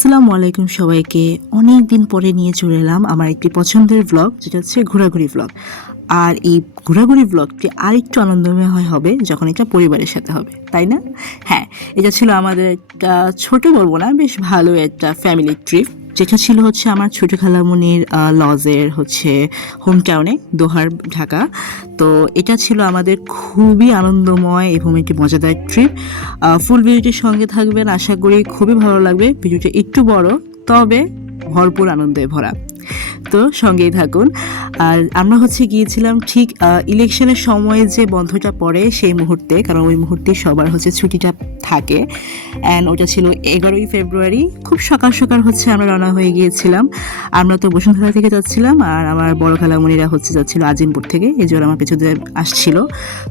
আসসালামু আলাইকুম সবাইকে। অনেক দিন পরে নিয়ে চলে এলাম আমার একটি পছন্দের ব্লগ, যেটা হচ্ছে ঘোরাঘুরি ব্লগ। আর এই ঘোরাঘুরি ব্লগটি আরেকটু আনন্দময় হবে যখন এটা পরিবারের সাথে হবে, তাই না? হ্যাঁ, এটা ছিল আমাদের একটা ছোট, বলবো না, বেশ ভালো একটা ফ্যামিলি ট্রিপ, যেটা ছিল হচ্ছে আমার ছোটো খালামণির লজের হচ্ছে হোম টাউনে, দোহার, ঢাকা। তো এটা ছিল আমাদের খুবই আনন্দময় এবং একটি মজাদার ট্রিপ। ফুল ভিডিওটির সঙ্গে থাকবেন, আশা করি খুবই ভালো লাগবে। ভিডিওটা একটু বড়, তবে ভরপুর আনন্দে ভরা, তো সঙ্গেই থাকুন। আর আমরা হচ্ছে গিয়েছিলাম ঠিক ইলেকশনের সময় যে বন্ধটা পড়ে সেই মুহূর্তে, কারণ ওই মুহূর্তে সবার হচ্ছে ছুটিটা থাকে। অ্যান্ড ওটা ছিল 11ই ফেব্রুয়ারি। খুব সকাল সকাল হচ্ছে আমরা রওনা হয়ে গিয়েছিলাম। আমরা তো বসুন্ধরা থেকে যাচ্ছিলাম, আর আমার বড় খালামণিরা হচ্ছে যাচ্ছিল আজিমপুর থেকে, এই জন্য আমার পেছনে আসছিল।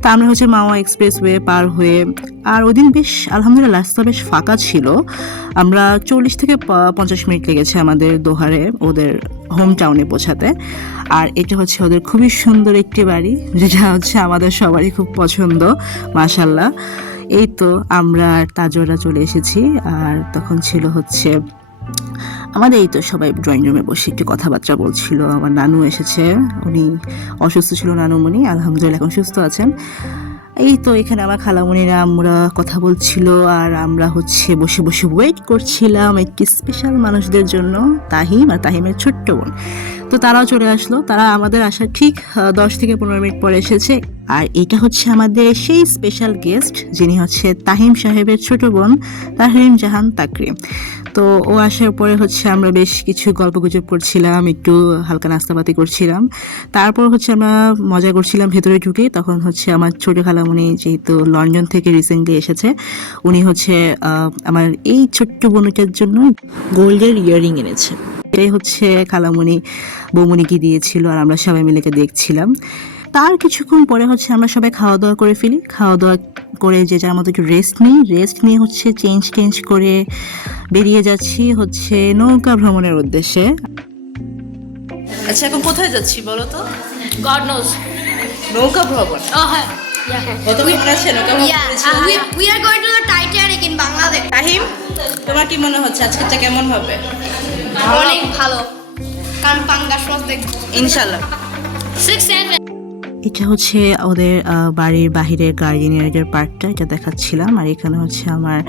তো আমরা হচ্ছে মাওয়া এক্সপ্রেসওয়ে পার হয়ে, আর ওই দিন বেশ আলহামদুলিল্লাহ রাস্তা বেশ ফাঁকা ছিল। আমরা 40 থেকে 50 মিনিট লেগেছে আমাদের দোহারে ওদের হোম টাউনে পৌঁছাতে। আর এটা হচ্ছে ওদের খুবই সুন্দর একটি বাড়ি, যেটা হচ্ছে আমাদের সবারই খুব পছন্দ, মাশাল্লাহ। এই তো আমরা তাজোরা চলে এসেছি। আর তখন ছিল হচ্ছে আমাদের, এই তো সবাই ড্রয়িং রুমে বসে একটু কথাবার্তা বলছিল। আমার নানু এসেছে, উনি অসুস্থ ছিল নানুমণি, আলহামদুলিল্লাহ এখন সুস্থ আছেন। এই তো এখানে আমার খালামণিরা আমরা কথা বলছিল, আর আমরা হচ্ছে বসে বসে ওয়েট করছিলাম একটি স্পেশাল মানুষদের জন্য, তাহিম আর তাহিমের ছোট্ট বোন। তো তারাও চলে আসলো। তারা আমাদের আসার ঠিক 10 থেকে 15 মিনিট পরে এসেছে। আর এটা হচ্ছে আমাদের সেই স্পেশাল গেস্ট, যিনি হচ্ছে তাহিম সাহেবের ছোট বোন, তাহরিম জাহান তাকরিম। তো ও আসার পরে হচ্ছে আমরা বেশ কিছু গল্পগুজব করছিলাম, একটু হালকা নাস্তাপাতি করছিলাম। তারপর হচ্ছে আমরা মজা করছিলাম ভেতরে ঢুকে। তখন হচ্ছে আমার ছোট খালামণি, যেহেতু লন্ডন থেকে রিসেন্টলি এসেছে, উনি হচ্ছে আমার এই ছোট্ট বোনটার জন্য গোল্ডের ইয়াররিং এনেছে। এটাই হচ্ছে খালামণি বৌমণিকে দিয়েছিল, আর আমরা সবাই মিলে দেখছিলাম। তার কিছুক্ষণ পরে হচ্ছে আমরা সবাই খাওয়া দাওয়া করে ফেলি। খাওয়া দাওয়া করে যে যার মতো একটু রেস্ট নিয়ে হচ্ছে চেঞ্জ করে বেরিয়ে যাচ্ছি হচ্ছে নৌকা ভ্রমণের উদ্দেশ্যে। আচ্ছা, এখন কোথায় যাচ্ছি বলো তো? God knows. নৌকা ভ্রমণ। Oh, hi. Yeah. কত মনে আছে নৌকা ভ্রমণ করেছিলাম? We are going to the Titanic in Bangladesh. Tahim, তোমার কি মনে হচ্ছে আজকেরটা কেমন হবে? অনেক ভালো। কারণ পাঙ্গাস মাছ দেখব। ইনশাআল্লাহ। 6 cents. এটা হচ্ছে ওদের বাড়ির বাহিরের গার্ডেন এরিয়ার পার্কটা, এটা দেখাচ্ছিলাম। আর এখানে হচ্ছে আমার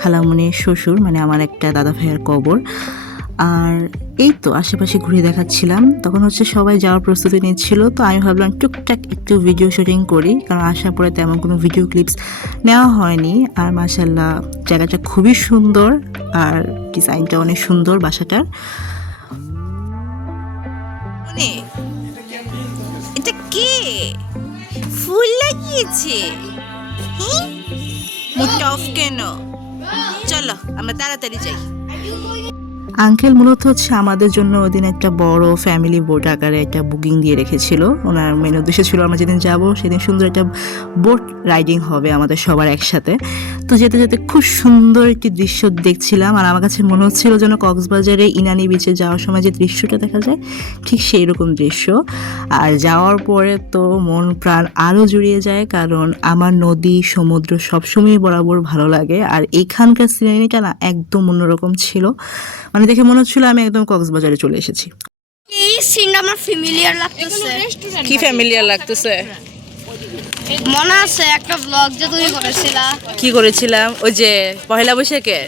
খালামণির শ্বশুর, মানে আমার একটা দাদা ভাইয়ের কবর। আর এই তো আশেপাশে ঘুরে দেখাচ্ছিলাম। তখন হচ্ছে সবাই যাওয়ার প্রস্তুতি নিচ্ছিল, তো আমি ভাবলাম টুকটাক একটু ভিডিও শুটিং করি, কারণ আসার পরে তেমন কোনো ভিডিও ক্লিপস নেওয়া হয়নি। আর মাশাআল্লাহ জায়গাটা খুবই সুন্দর, আর ডিজাইনটা অনেক সুন্দর বাসাটার। এটা কে ফুল লাগিয়েছে? মুখটা অফ কেন? চলো আমরা তাড়াতাড়ি যাই। আঙ্কেল মূলত হচ্ছে আমাদের জন্য ওদিন একটা বড় ফ্যামিলি বোট আকারে একটা বুকিং দিয়ে রেখেছিল। ওনার মেন উদ্দেশ্য ছিল আমরা যেদিন যাব সেদিন সুন্দর একটা বোট রাইডিং হবে আমাদের সবার একসাথে। তো যেতে যেতে খুব সুন্দর একটি দৃশ্য দেখছিলাম, আর আমার কাছে মনে হচ্ছিল যেন কক্সবাজারে ইনানি বিচে যাওয়ার সময় যে দৃশ্যটা দেখা যায় ঠিক সেই রকম দৃশ্য। আর যাওয়ার পরে তো মন প্রাণ আরও জুড়িয়ে যায়, কারণ আমার নদী সমুদ্র সবসময় বরাবর ভালো লাগে। আর এইখানকার সিনারিটা না একদম অন্যরকম ছিল, মানে দেখে মনে হচ্ছিল আমি একদম কক্সবাজারে চলে এসেছি। এই সিনটা আমার ফ্যামিলিয়ার লাগতেছে। কি ফ্যামিলিয়ার লাগতেছে? মনে আছে একটা ব্লগ যে তুমি করেছিলা? কি করেছিলাম? ওই যে পহেলা বৈশাখে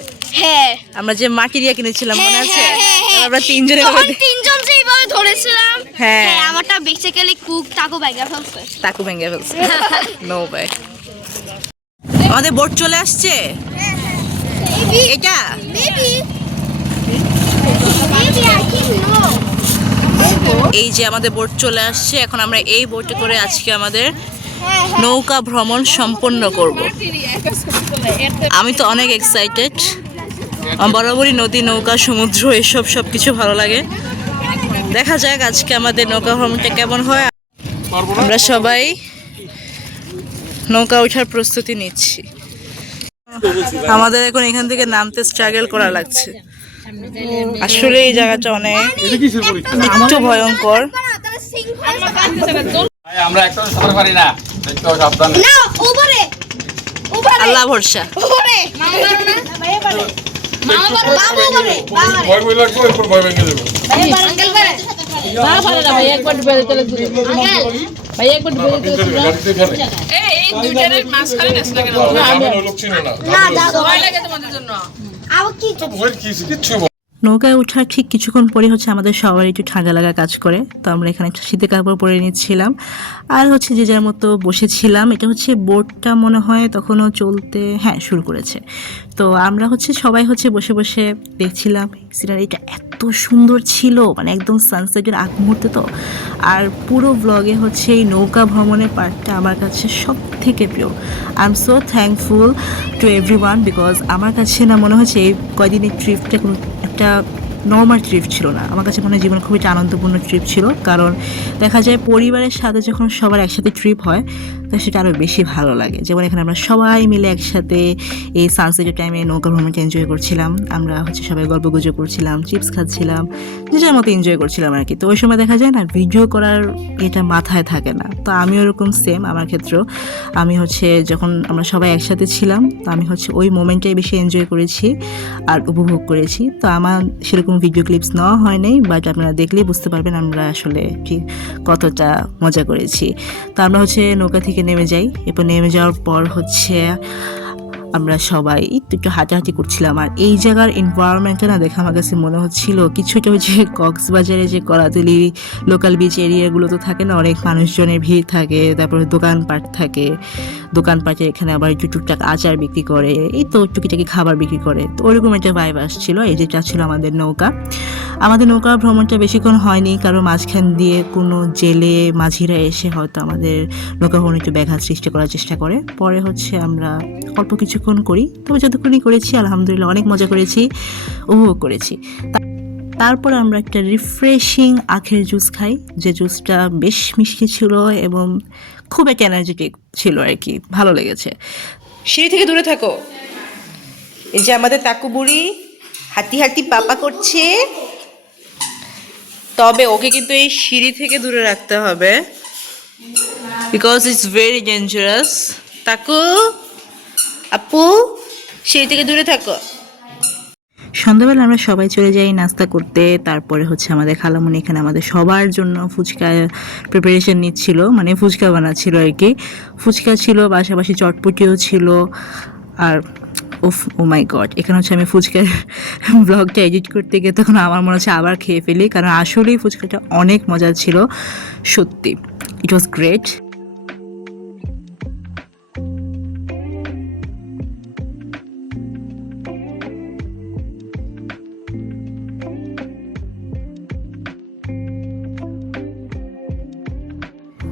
হ্যাঁ, আমরা যে মাটি দিয়ে কিনেছিলাম, মনে আছে? হ্যাঁ। আমরা তিনজনে তখন তিনজন যে এইভাবে ধরেছিলাম। হ্যাঁ, আমারটা বেসিক্যালি কুক টাকু ভাঙা ফেলছে। তাকু ভেঙে ফেলছে। নো ভাই, আমাদের বোট চলে আসছে। এটা এই যে আমাদের বোট চলে আসছে। এখন আমরা এই বোটে করে আজকে আমাদের নৌকা ভ্রমণ সম্পন্ন করব। আমি তো অনেক এক্সাইটেড। বরাবরই নদী, নৌকা, সমুদ্র এসব সব কিছু ভালো লাগে। দেখা যাক আজকে আমাদের নৌকা ভ্রমণটা কেমন হয়। আমরা সবাই নৌকা ওঠার প্রস্তুতি নিচ্ছি। আমাদের এখন এখান থেকে নামতে স্ট্রাগল করা লাগছে। আসলে এই জায়গাটা অনেক একটু ভয়ঙ্কর। আমরা একদম সফর পারি না, একটু সাবধান। না, ওভারে আল্লাহ ভরসা। ওভারে ভয় ভয় লাগবে এরপর ভয় ভেঙে যাবে গাড়িতে এখানে লোক ছিল না ভয় কিচ্ছু নৌকায় ওঠার ঠিক কিছুক্ষণ পরে হচ্ছে আমাদের সবার একটু ঠান্ডা লাগা কাজ করে, তো আমরা এখানে একটা শীতের কাপড় পরে নিচ্ছিলাম আর হচ্ছে যে যার মতো বসেছিলাম। এটা হচ্ছে বোটটা মনে হয় তখনও চলতে শুরু করেছে। তো আমরা হচ্ছে সবাই হচ্ছে বসে বসে দেখছিলাম। সিনারিটা এত সুন্দর ছিল, মানে একদম সানসেটের আগ মুহূর্তে। তো আর পুরো ব্লগে হচ্ছে এই নৌকা ভ্রমণের পার্টটা আমার কাছে সব থেকে প্রিয়। I am so thankful to everyone, because আমার কাছে না মনে হচ্ছে এই কয়দিনের ট্রিপটা কোনো একটা নর্মাল ট্রিপ ছিল না। আমার কাছে মনে হয় জীবনে খুবই একটা আনন্দপূর্ণ ট্রিপ ছিল, কারণ দেখা যায় পরিবারের সাথে যখন সবার একসাথে ট্রিপ হয় তো সেটা আরও বেশি ভালো লাগে। যেমন এখানে আমরা সবাই মিলে একসাথে এই সানসেটের টাইমে নৌকা ভ্রমণটা এনজয় করছিলাম। আমরা হচ্ছে সবাই গল্পগুজব করছিলাম, চিপস খাচ্ছিলাম, যে যার মতো এনজয় করছিলাম আর কি। তো ওই সময় দেখা যায় না ভিডিও করার এটা মাথায় থাকে না। তো আমি ওরকম সেম আমার ক্ষেত্রেও আমি হচ্ছে যখন আমরা সবাই একসাথে ছিলাম তো আমি হচ্ছে ওই মোমেন্টটাই বেশি এনজয় করেছি আর উপভোগ করেছি। তো আমার সেরকম ভিডিও ক্লিপস নেওয়া হয় নাই, বাট আপনারা দেখলেই বুঝতে পারবেন আমরা আসলে ঠিক কতটা মজা করেছি। তো আমরা হচ্ছে নৌকা থেকে নেমে যাই। এরপর নেমে যাওয়ার পর হচ্ছে আমরা সবাই একটু হাঁটাহাঁটি করছিলাম। আর এই জায়গার এনভায়রনমেন্টটা না দেখে আমার কাছে মনে হচ্ছিল কিছুটা ওই যে কক্সবাজারে যে কলাতলি লোকাল বিচ এরিয়াগুলো তো থাকে না, অনেক মানুষজনের ভিড় থাকে, তারপরে দোকানপাট থাকে, দোকানপাটে এখানে আবার একটু টুকটাক আচার বিক্রি করে, এই তো টুকিটাকি খাবার বিক্রি করে। তো ওইরকম একটা ভাইব আসছিল। এই যেটা ছিল আমাদের নৌকা। আমাদের নৌকা ভ্রমণটা বেশিক্ষণ হয়নি, কারণ মাঝখান দিয়ে কোনো জেলে মাঝিরা এসে হয়তো আমাদের নৌকা ভ্রমণ একটু ব্যাঘাত সৃষ্টি করার চেষ্টা করে। পরে হচ্ছে আমরা অল্প কিছুক্ষণ করি, তবে যতক্ষণই করেছি আলহামদুলিল্লাহ অনেক মজা করেছি, উপভোগ করেছি। তারপর আমরা একটা রিফ্রেশিং আখের জুস খাই, যে জুসটা বেশ মিষ্টি ছিল এবং খুব একটা এনার্জেটিক ছিল আর কি, ভালো লেগেছে। সিঁড়ি থেকে দূরে থাকো। এই যে আমাদের তাকু বুড়ি হাঁটি হাঁটি পাপা করছে, তবে ওকে কিন্তু এই সিঁড়ি থেকে দূরে রাখতে হবে, বিকজ ইটস ভেরি ডেঞ্জারাস। তাকু আপু সিঁড়ি থেকে দূরে থাকো। সন্ধ্যাবেলা আমরা সবাই চলে যাই নাস্তা করতে। তারপরে হচ্ছে আমাদের খালামুনি এখানে আমাদের সবার জন্য ফুচকা প্রিপারেশন নিচ্ছিল, মানে ফুচকা বানাচ্ছিল আর কি। ফুচকা ছিল, পাশাপাশি চটপটিও ছিল। আর ও মাই গড, এখানে হচ্ছে আমি ফুচকার ব্লগটা এডিট করতে গিয়ে তখন আমার মনে হচ্ছে আবার খেয়ে ফেলি, কারণ আসলেই ফুচকাটা অনেক মজার ছিল, সত্যি ইট ওয়াজ গ্রেট।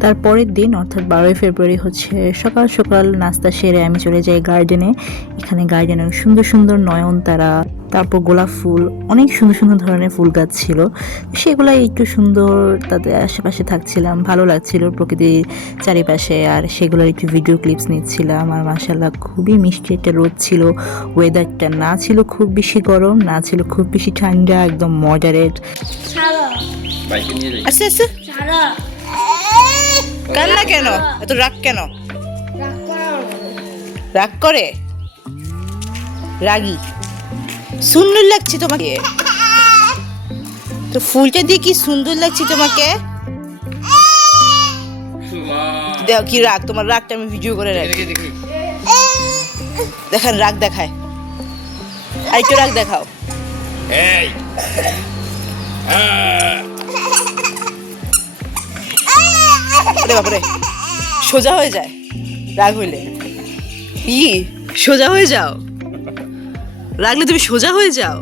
তারপরের দিন অর্থাৎ 12ই ফেব্রুয়ারি হচ্ছে সকাল সকাল নাস্তা সেরে আমি চলে যাই গার্ডেনে। এখানে গার্ডেনে সুন্দর সুন্দর নয়নতারা, তারপর গোলাপ ফুল, অনেক সুন্দর সুন্দর ধরনের ফুল গাছ ছিল। সেগুলো একটু সুন্দর তাদের আশেপাশে থাকছিলাম, ভালো লাগছিল প্রকৃতির চারিপাশে, আর সেগুলোর একটু ভিডিও ক্লিপস নিচ্ছিলাম। আর মাশাআল্লাহ খুবই মিষ্টি একটা রোদ ছিল, ওয়েদারটা না ছিল খুব বেশি গরম, না ছিল খুব বেশি ঠান্ডা, একদম মডারেট। আচ্ছা আচ্ছা, কান্না কেন, এত রাগ কেন? রাগ করে, রাগী। সুন্দর লাগছে তোমাকে, তো ফুলটা দিয়ে কি সুন্দর লাগছে তোমাকে। দেখো কি রাগ, তোমার রাগটা আমি ভিডিও করে রাখি। দেখান রাগ দেখায়, আর একটু রাগ দেখাও। বাপরে, সোজা হয়ে যায় রাগ হইলে। সোজা হয়ে যাও, রাগলে তুমি সোজা হয়ে যাও।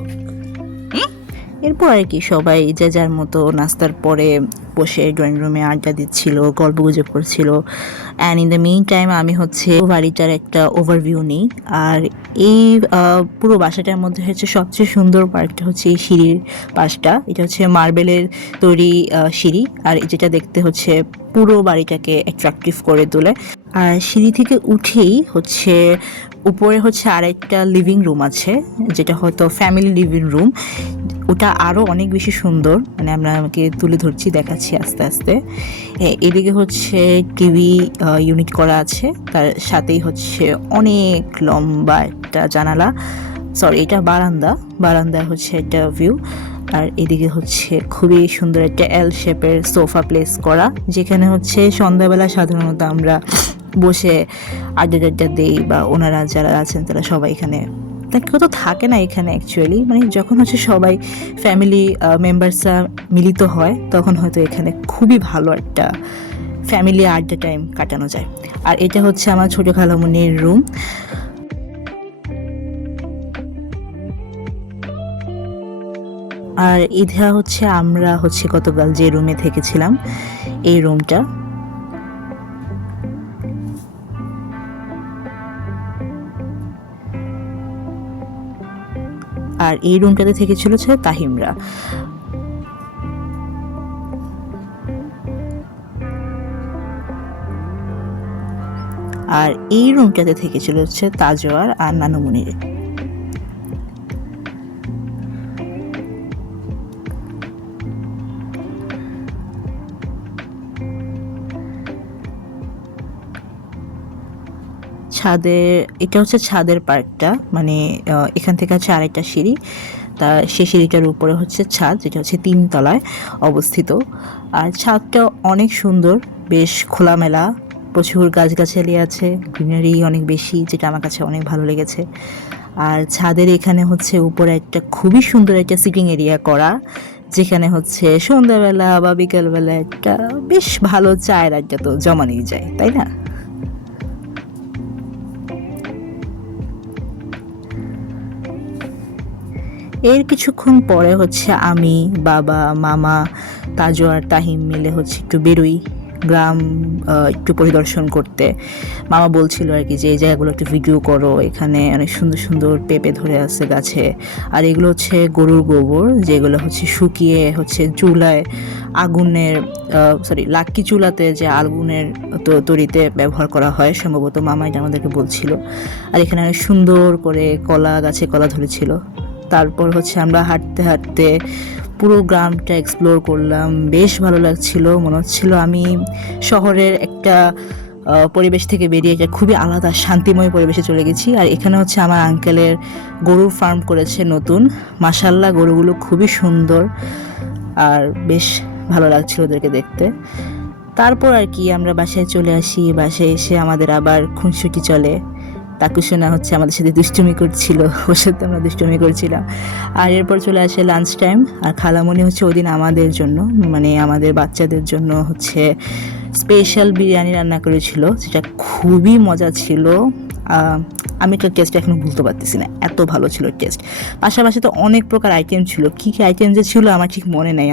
এরপর আর কি সবাই যে যার মতো নাস্তার পরে বসে ড্রয়িং রুমে আড্ডা দিচ্ছিল, গল্পগুজব করছিল। And in the meantime আমি হচ্ছে বাড়িটার একটা ওভারভিউ নিই। আর এই পুরো বাসাটার মধ্যে হচ্ছে সবচেয়ে সুন্দর পার্কটা হচ্ছে এই সিঁড়ির পাশটা। এটা হচ্ছে মার্বেলের তৈরি সিঁড়ি, আর যেটা দেখতে হচ্ছে পুরো বাড়িটাকে অ্যাট্রাকটিভ করে তোলে। আর সিঁড়ি থেকে উঠেই হচ্ছে উপরে হচ্ছে আরেকটা লিভিং রুম আছে, যেটা হয়তো ফ্যামিলি লিভিং রুম। ওটা আরও অনেক বেশি সুন্দর, মানে আমরা আমাকে তুলে ধরছি, দেখাচ্ছি আস্তে আস্তে। এদিকে হচ্ছে টিভি ইউনিট করা আছে, তার সাথেই হচ্ছে অনেক লম্বা একটা জানালা, সরি এটা বারান্দা হচ্ছে একটা ভিউ। আর এদিকে হচ্ছে খুবই সুন্দর একটা এল শেপের সোফা প্লেস করা, যেখানে হচ্ছে সন্ধ্যাবেলা সাধারণত আমরা বসে আড্ডা দেই, বা ওনারা যারা আছেন তারা সবাই এখানে, কেউ তো থাকে না এখানে অ্যাকচুয়ালি, মানে যখন হচ্ছে সবাই ফ্যামিলি মেম্বার্সরা মিলিত হয় তখন হয়তো এখানে খুবই ভালো একটা ফ্যামিলি আড্ডা টাইম কাটানো যায়। আর এটা হচ্ছে আমার ছোটো খালামণির রুম। আর এটা হচ্ছে আমরা হচ্ছে গতকাল যে রুমে থেকেছিলাম এই রুমটা। আর এই রুমটাতে থেকেছিল তাহিমরা। আর এই রুমটাতে থেকেছিল তাজওয়ার আর নানুমনির। এটা হচ্ছে ছাদের পার্কটা, মানে এখান থেকে আছে আরেকটা সিঁড়ি, তা সেই সিঁড়িটার উপরে হচ্ছে ছাদ, যেটা হচ্ছে 3 তলায় অবস্থিত। আর ছাদটা অনেক সুন্দর, বেশ খোলামেলা, প্রচুর গাছগাছালি আছে, গ্রিনারি অনেক বেশি, যেটা আমার কাছে অনেক ভালো লেগেছে। আর ছাদের এখানে হচ্ছে উপরে একটা খুবই সুন্দর একটা সিটিং এরিয়া করা, যেখানে হচ্ছে সন্ধ্যাবেলা বা বিকেলবেলা একটা বেশ ভালো চায়ের আড্ডা তো জমানেই যায়, তাই না? এর কিছুক্ষণ পরে হচ্ছে আমি, বাবা, মামা, তাজওয়ার, তাহিম মিলে হচ্ছে একটু বেরোই গ্রাম একটু পরিদর্শন করতে। মামা বলছিল আর কি যে এই জায়গাগুলো একটু ভিডিও করো, এখানে অনেক সুন্দর সুন্দর পেঁপে ধরে আছে গাছে। আর এগুলো হচ্ছে গরুর গোবর, যেগুলো হচ্ছে শুকিয়ে হচ্ছে চুলায় লাকড়ি চুলাতে যে আগুনের তৈরিতে ব্যবহার করা হয় সম্ভবত, মামা এটা আমাদেরকে বলছিল। আর এখানে অনেক সুন্দর করে গাছে কলা ধরেছিল। তারপর হচ্ছে আমরা হাঁটতে হাঁটতে পুরো গ্রামটা এক্সপ্লোর করলাম, বেশ ভালো লাগছিল। মনে হচ্ছিল আমি শহরের একটা পরিবেশ থেকে বেরিয়ে একটা খুবই আলাদা শান্তিময় পরিবেশে চলে গেছি। আর এখানে হচ্ছে আমার আঙ্কেলের গরুর ফার্ম করেছে নতুন, মাশাআল্লাহ গরুগুলো খুবই সুন্দর আর বেশ ভালো লাগছিল ওদেরকে দেখতে। তারপর আর কি আমরা বাসায় চলে আসি, বাসায় এসে আমাদের আবার খুনসুটি চলে। তাকুসোনা হচ্ছে আমাদের সাথে দুষ্টুমি করছিল, ওর সাথে আমরা দুষ্টুমি করছিলাম। আর এরপর চলে আসে লাঞ্চ টাইম। আর খালামণি হচ্ছে ওই দিন আমাদের জন্য, মানে আমাদের বাচ্চাদের জন্য হচ্ছে স্পেশাল বিরিয়ানি রান্না করেছিল, যেটা খুবই মজা ছিল। আমি একটা টেস্ট এখনো ভুলতে পারতেছি না, এত ভালো ছিল টেস্ট। পাশাপাশি তো অনেক প্রকার আইটেম ছিল, কী কী আইটেম যে ছিল আমার ঠিক মনে নেই।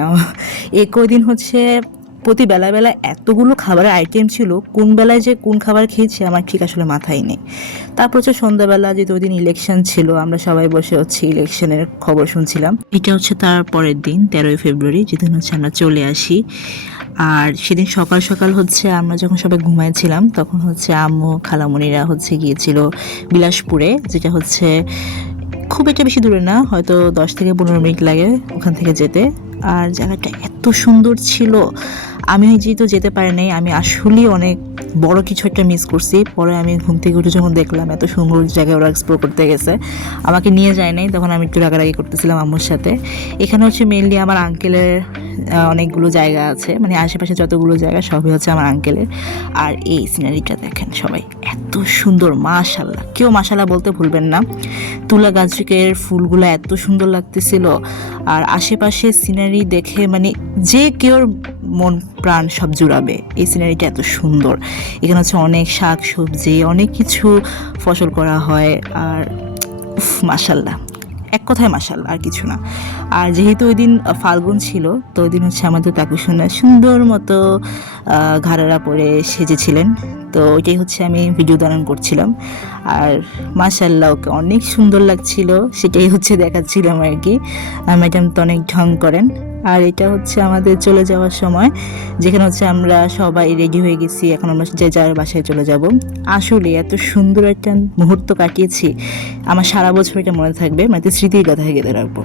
এই কদিন হচ্ছে প্রতি বেলা এতগুলো খাবারের আইটেম ছিল, কোন বেলায় যে কোন খাবার খেয়েছি আমার ঠিক আসলে মাথায় নেই। তারপর হচ্ছে সন্ধ্যাবেলা, যেহেতু ওই দিন ইলেকশন ছিল, আমরা সবাই বসে হচ্ছে ইলেকশনের খবর শুনছিলাম। এটা হচ্ছে তার পরের দিন 13ই ফেব্রুয়ারি, যেদিন হচ্ছে আমরা চলে আসি। আর সেদিন সকাল সকাল হচ্ছে আমরা যখন সবাই ঘুমাইছিলাম তখন হচ্ছে আম্মু খালামণিরা হচ্ছে গিয়েছিল বিলাসপুরে, যেটা হচ্ছে খুব একটা বেশি দূরে না, হয়তো 10 থেকে 15 মিনিট লাগে ওখান থেকে যেতে। আর জায়গাটা এত সুন্দর ছিল, আমি যেহেতু যেতে পারি নাই, আমি আসলেই অনেক বড় কিছু একটা মিস করছি। পরে আমি ঘুম থেকে উঠে যখন দেখলাম এত সুন্দর জায়গায় ওরা এক্সপ্লোর করতে গেছে, আমাকে নিয়ে যায় নাই, তখন আমি একটু রাগারাগি করতেছিলাম আম্মুর সাথে। এখানে হচ্ছে মেনলি আমার আঙ্কেলের অনেকগুলো জায়গা আছে, মানে আশেপাশে যতগুলো জায়গা সবই হচ্ছে আমার আঙ্কেলের। আর এই সিনারিটা দেখেন সবাই, এত সুন্দর, মাশাআল্লাহ, কেউ মাশাআল্লাহ বলতে ভুলবেন না। তুলা গাছের ফুলগুলো এত সুন্দর লাগতেছিল, আর আশেপাশে সিনারি দেখে মানে যে কেউ মন প্রাণ সব জুড়াবে। এই সিনারিটা এত সুন্দর, এখানে হচ্ছে অনেক শাক সবজি, অনেক কিছু ফসল করা হয়। আর মাশাআল্লাহ, এক কথায় মাশাআল্লাহ, আর কিছু না। আর যেহেতু ওই দিন ফাল্গুন ছিল, তো ওই দিন হচ্ছে আমাদের তাকুসোনা সুন্দর মতো ঘাড়ারা পরে সেজেছিলেন, তো ওইটাই হচ্ছে আমি ভিডিও ধারণ করছিলাম। আর মাশাআল্লাহ ওকে অনেক সুন্দর লাগছিল, সেটাই হচ্ছে দেখাচ্ছিলাম আর কি। ম্যাডাম তো অনেক ঢং করেন। আর এটা হচ্ছে আমাদের চলে যাওয়ার সময়, যেখানে হচ্ছে আমরা সবাই রেডি হয়ে গেছি, এখন আমরা যে যার বাসায় চলে যাব। আসলে এত সুন্দর একটা মুহূর্ত কাটিয়েছি, আমার সারা বছর এটা মনে থাকবে, মানে স্মৃতির কথা গেঁথে রাখবো।